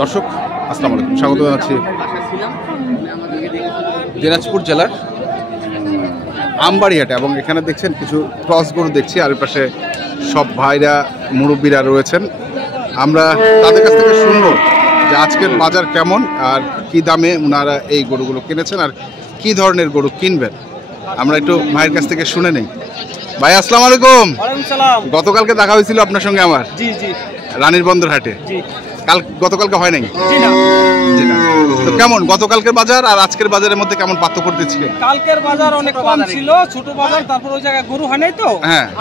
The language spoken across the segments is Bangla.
দর্শক আসসালামু আলাইকুম, স্বাগত জানাচ্ছি দিনাজপুর জেলার আমবাড়িহাটে। এবং এখানে দেখছেন কিছু ক্রস গরু দেখছি, আর পাশে সব ভাইরা মুরব্বীরা রয়েছেন। আমরা তাদের কাছ থেকে শুনবো যে আজকের বাজার কেমন, আর কি দামে ওনারা এই গরুগুলো কিনেছেন, আর কি ধরনের গরু কিনবেন। আমরা একটু ভাইয়ের কাছ থেকে শুনে নেই। ভাই আসসালামু আলাইকুম। গতকালকে দেখা হয়েছিল আপনার সঙ্গে আমার, রানীর বন্দর হাটে। গতকালকে হয় নাই? তো কেমন গতকালকের বাজার আর আজকের বাজারের মধ্যে কেমন পার্থক্য দিচ্ছে? কালকের বাজার অনেক কম ছিল, ছোট বাজার, তারপর ওই জায়গায় গরু হয় নাই তো।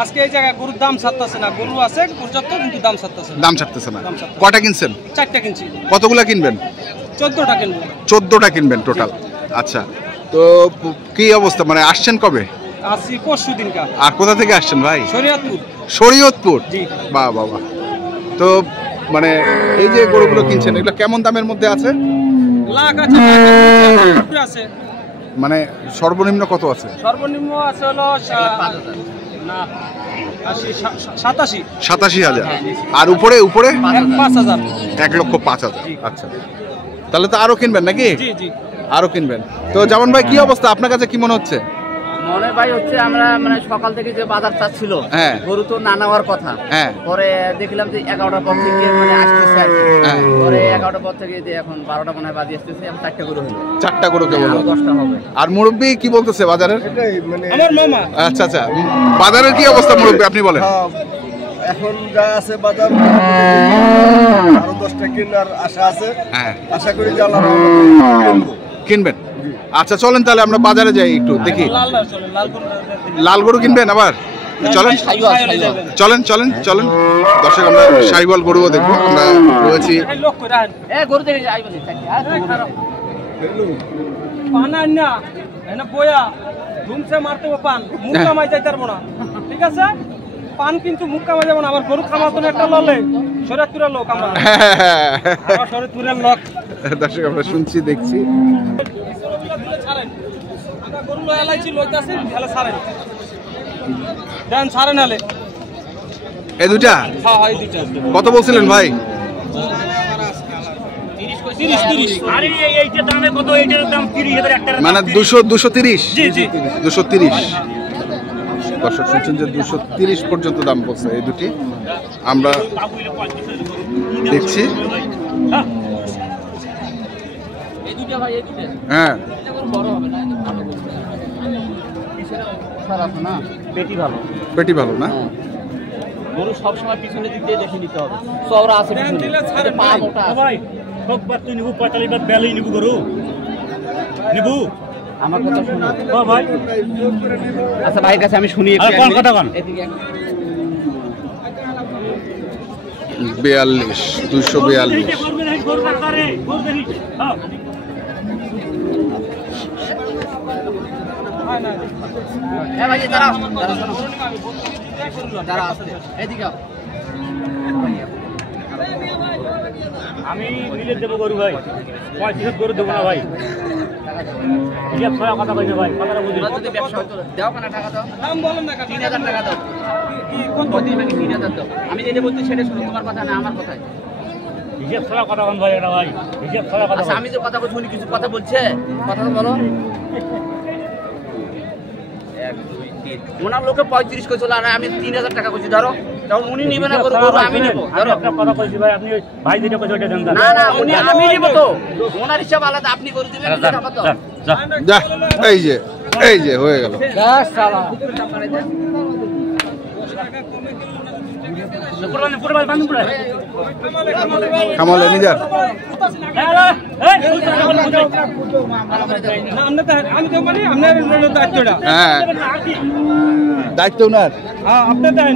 আজকে এই জায়গায় গরুর দাম ছাড়তেছে না, গরু আছে পর্যাপ্ত কিন্তু দাম ছাড়তেছে না। কয়টা কিনছেন? 4টা কিনছি। কতগুলা কিনবেন? 14টা কিনবো। 14টা কিনবেন টোটাল। আচ্ছা, তো কি অবস্থা, মানে আসছেন কবে? আসছি পরশু দিনকা। আর কোথা থেকে আসছেন ভাই? শরীয়তপুর। বাহ বাহ বাহ। তো মানে এই যে গরুগুলো কিনছেন, এগুলো কেমন দামের মধ্যে আছে? লাখ আছে। মানে সর্বনিম্ন কত আছে? সর্বনিম্ন আছে হলো 87,000। আর উপরে 5,000। 1,05,000। আচ্ছা, তাহলে তো আরো কিনবেন নাকি? আরো কিনবেন। তো যেমন ভাই কি অবস্থা আপনার কাছে, কি মনে হচ্ছে? মনে ভাই হচ্ছে আমরা মানে সকাল থেকে যে বাজার চাচ্ছিল, গরু তো না নেওয়ার কথা। পরে দেখলাম যে 11টার পর থেকে মানে আসতেছে, পরে 11টার পর থেকে এখন 12টা মনে হয় বাজে আসতেছে। 4টা গরু হলো। 4টা গরু কেবল? 10টা হবে। আর মুরব্বি কি বলতেছে বাজারের? আমার মামা। আচ্ছা আচ্ছা, বাজারের কি অবস্থা মুরব্বি আপনি বলেন? এখন যা আছে বাজার, আরো 10টা কেনার আশা আছে। আশা করি যে আল্লাহ কিনবেন। আচ্ছা চলেন তাহলে আমরা বাজারে যাই, একটু দেখি। লাল গরু কিনবেন আবার? চলেন চলেন চলেন চলেন। দর্শক আমরা শাহিওয়াল গরুও দেখবো। আমরা রয়েছি ঠিক আছে, পান কিন্তু মুখ কামাই যাবো না। আবার গরু খামাতন একটা ললে শরীয়তপুরের লোক আমরা, শরীয়তপুরের লোক। দর্শক আমরা শুনছি দেখছি। এই দুটা কত বলছিলেন ভাই? মানে 230। 230। দর্শক শুনছেন যে 230 পর্যন্ত দাম বলছে এই দুটি। আমরা দেখছি। হ্যাঁ, পেটি ভালো না? গরু সবসময় পিছনের দিক দিয়ে দেখে নিতে হবে। চওড়া আছে, পা মোটা আছে। আমার কথা শুনো ভাই। আচ্ছা ভাইয়ের কাছে আমি শুনি। 42, 242। আমি মিলে দেবো গরু ভাই, 35 গরু দেবো না ভাই। কথা কইছে ভাই, কথাটা বুঝি। যদি ব্যবসা হতো দাও কেন টাকা দাও, দাম বলেন না। 3000 টাকা দাও। কোন পদ্ধতি নাকি 3000 দাও? আমি যেটা বলছি সেটা শুনুন, তোমার কথা না আমার কথাই। হিসাব ছাড়া কথা বল ভাই, এটা ভাই হিসাব ছাড়া কথা। আচ্ছা আমি যে কথা বলছি, উনি কিছু কথা বলছে, কথা তো বলো। 1 2 3 ওনার লোকে 35 কইছিল, আর আমি 3000 টাকা কইছি। ধরো তখন উনি নিবে না গরু, আমি নেব। ধরো একটা কথা কইছি ভাই, আপনি ভাই যেটা কইছে ওটা দেন। না না, উনি আমি নেব তো, ওনার হিসাব আলাদা। আপনি গরু দিবেন টাকা তো। যা, এই যে হয়ে গেল। কামাল নিজের দায়িত্ব উনার। আপনার দেন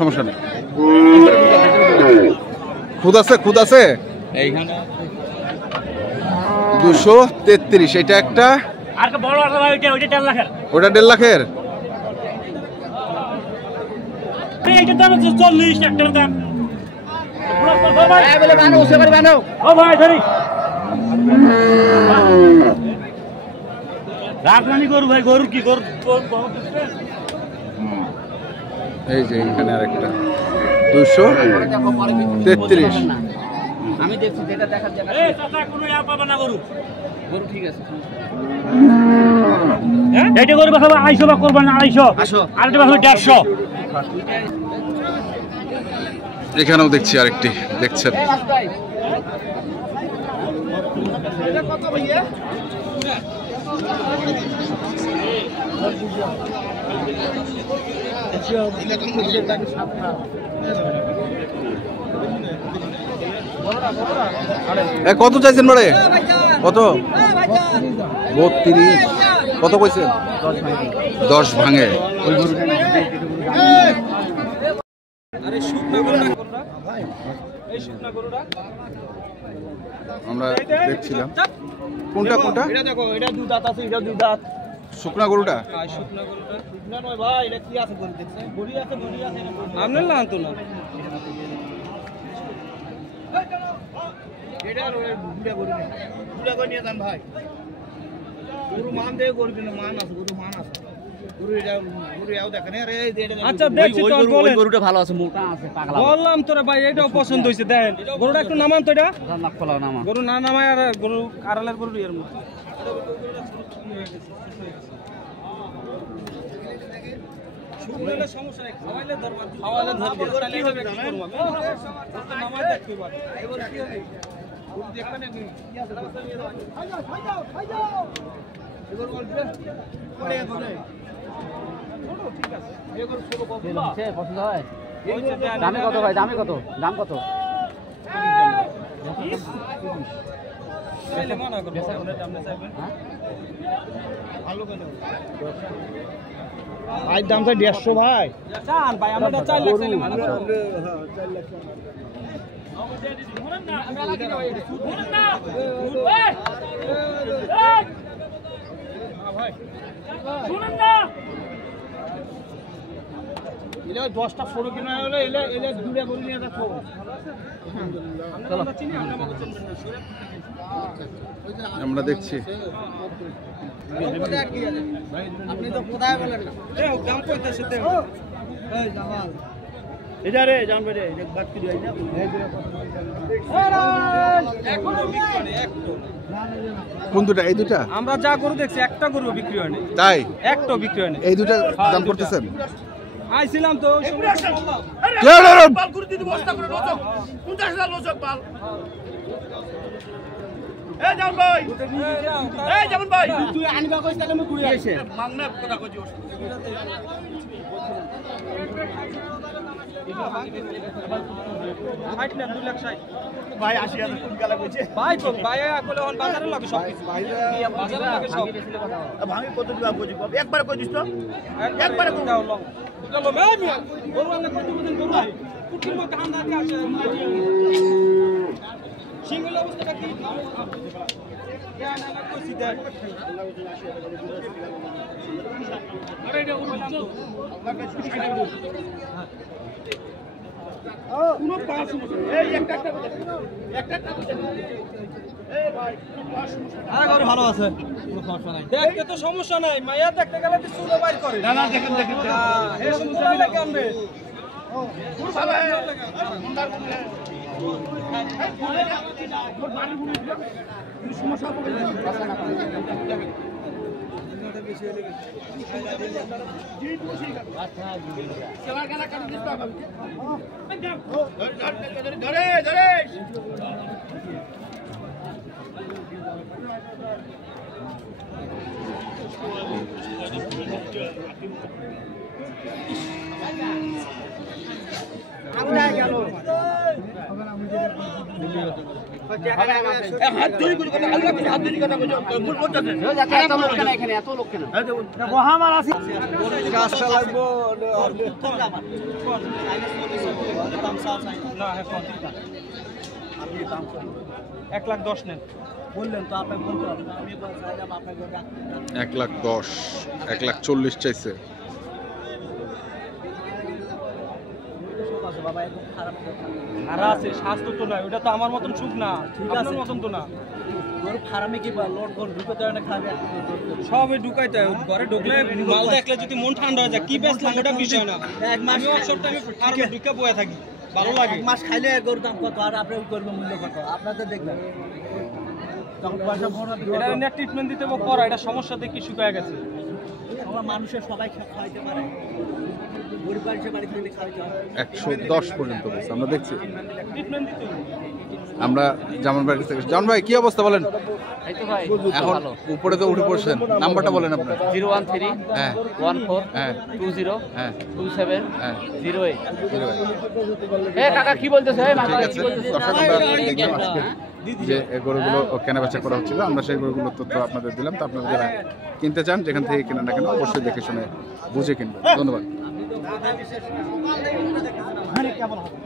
সমস্যা নেই। খুদ আছে 233। এটা একটা, ওটা 1.5 লাখের। রাজধানী গরু ভাই, গরু কি গরু? এই যে এখানে আরেকটা 233। আমি দেখছি যেটা দেখার জায়গা এই চাচা কোনো ইয়া পাবে না গরু। গরু ঠিক আছে। হ্যাঁ এইটা গরু বাবা 250 বা করবেন 250 আর এটা বাবা 150। এখানেও দেখছি আরেকটি, দেখছেন এই মাছ ভাই এটা কত ভাইয়া? কত চাইছেন বড়ে? কত? 32। কত কইছে? 10 ভাঙে। আরে শুকনা গরুটা ভাই, এই শুকনা গরুটা আমরা দেখছিলাম কোনটা কোনটা এটা দেখো, এটা দুই দাঁত আছে, এটা দুই দাঁত। শুকনা গরুটা। আর শুকনা গরুটা শুকনা নয় ভাই, এটা কি আছে গরু দেখছেন? বড়ি আছে, বড়ি আছে। আমনে না আনতো না। এটা ওই দুটা গরু নেই, দুটা গরু নিয়ে যান ভাই। গরু মান দেয়, গরু কিন্তু মান আছে, গরু মান আছে। গরু এটা গরু এও দেখেন। আরে এই যে এটা আচ্ছা দেখছি তো বলেন। গরুটা ভালো আছে, মোটা আছে, পাগলা। বললাম তোরা ভাই, এটাও পছন্দ হইছে। দেন গরুটা একটু নামান তো, এটা নাক ফলাও নামা। গরু না নামায় আর গরু আড়ালের গরু এর মতো। শুকনালে সমস্যা নাই, খাওয়াইলে দরবার, খাওয়াইলে ধরবে। তাহলে এটা কি করব আমি? নামায় দেখতে পারি। এবার কি হবে? গরু দেখবেন আপনি কি আছে? খাই যাও। এবার বলবে পড়ে গেছে। ঠিক আছে, এবার ছোট কবুলা পছন্দ হয়। দামে কত ভাই? দামে কত? দাম কত? চাইলে মানা করবো, ওনার দাম না চাইবেন। ভালো কেন ভাই? দামটা 150 ভাই। চান ভাই, আমরা 4 লাখ চাইলে মানা করব। শুনেন না শুনেন না ভাই, শুনেন না। এলে 10টা ছোট কিনা হলে এলে এলে দুটা গরু নিয়ে যাচ্ছ। আমরা চিনি, আমরা মতো চিনবেন না। আমরা দেখছি আপনি তো কোথায় বলেন না? দাম কইতেছে তো। এই জামাল, এটা রে জানবে রে, এক বাদ কি দিই না। এখনো বিক্রি নেই একটো। কোন দুটা? এই দুটা আমরা যা গরু দেখছি, একটা গরু বিক্রি হয়নি। তাই একটা বিক্রি হয়নি। এই দুটা দাম করতেছেন? আইছিলাম তো ওই সময় বললাম। পাল করে দিতে বস্তা করে লচক 50,000 লচক পাল। এই জান ভাই, এই জামান ভাই, তুই আনবা কইছ তাহলে আমি ঘুরে আইছে। মাংনা কথা কইছি। ষাট না 2 লাখ 60 ভাই 80,000 কোন গালা কইছে? ভাই তো ভাই আকলে এখন বাজারে লাগে সব কিছু। বাজারে লাগে সব। ভাঙি কত দিবা কইছি? একবার কই দিছ তো? একবারে দাও লং। চলো মেমি গরু আনলে কত দিন গরু আই। কুটির মধ্যে হান্ডা দিয়ে আসে। সিঙ্গেল অবস্থাটা কি? ইয়া না না কইছি দেখ। আরে এটা বললাম তো। কোন পাঁচ এই একটা কথা একটা কথা এই ভাই পাঁচ আরে গরু ভালো আছে, কোনো সমস্যা নাই। দেখতে তো সমস্যা নাই, মাইয়া দেখতে গেলে তো চুলে বাইর করে। না না দেখেন দেখেন এই সমস্যা লাগে আনবে। পুরো ভালো সমস্যা হবে ধরে ধরে হাত ধরি করে কথা আল্লাহ হাত ধরি কথা কইছো ভুল করতেছে এত লোক কেন এখানে? এত লোক কেন? গোহামার আছে কাজটা লাগবো না এখন 1,10,000 নেন বললেন তো, আপনি বলতে হবে না। আমি চাইলাম আপনাকে 1,10,000 1,40,000 চাইছে। আর আছে স্বাস্থ্য তো নাই, ওটা তো আমার মতন সুখ না, আপনার মতন তো না। ফার্মে কি লোড করে ঢুকতে হয় না খাবে সবই ঢুকাইতে হয় ঘরে ঢুকলে মাল দেখলে যদি মন ঠান্ডা হয়ে যায় কি বেচলাম ওটা বিষয় না এক মাস অবসরটা আমি ফার্মে ঢুকে বয়ে থাকি ভালো লাগে এক মাস খাইলে গরুর দাম কত আর আপনি করবেন মূল্য কত আপনাদের দেখবেন তখন পয়সা ভরা এটা নিয়ে ট্রিটমেন্ট দিতে পড়া এটা সমস্যা দেখি শুকায় গেছে মানুষের সবাই খাওয়াইতে পারে 110 পর্যন্ত বলছে আমরা দেখছি। আমরা জামান ভাই থেকে, জামান ভাই কি অবস্থা বলেন? এই তো ভাই এখন উপরে তো উঠে পড়ছেন, নাম্বারটা বলেন আপনার। 013 হ্যাঁ 14 হ্যাঁ 20 হ্যাঁ 27 হ্যাঁ 08 এ কাকা কি বলতেছে? ঠিক আছে দর্শক, আমরা দেখলাম আজকে যে গরুগুলো কেনা বেচা করা হচ্ছিল, আমরা সেই গরুগুলোর তথ্য আপনাদের দিলাম। তো আপনারা যারা কিনতে চান যেখান থেকে কেনেন না কেন অবশ্যই দেখে শুনে বুঝে কিনবেন। ধন্যবাদ। কেমন হবে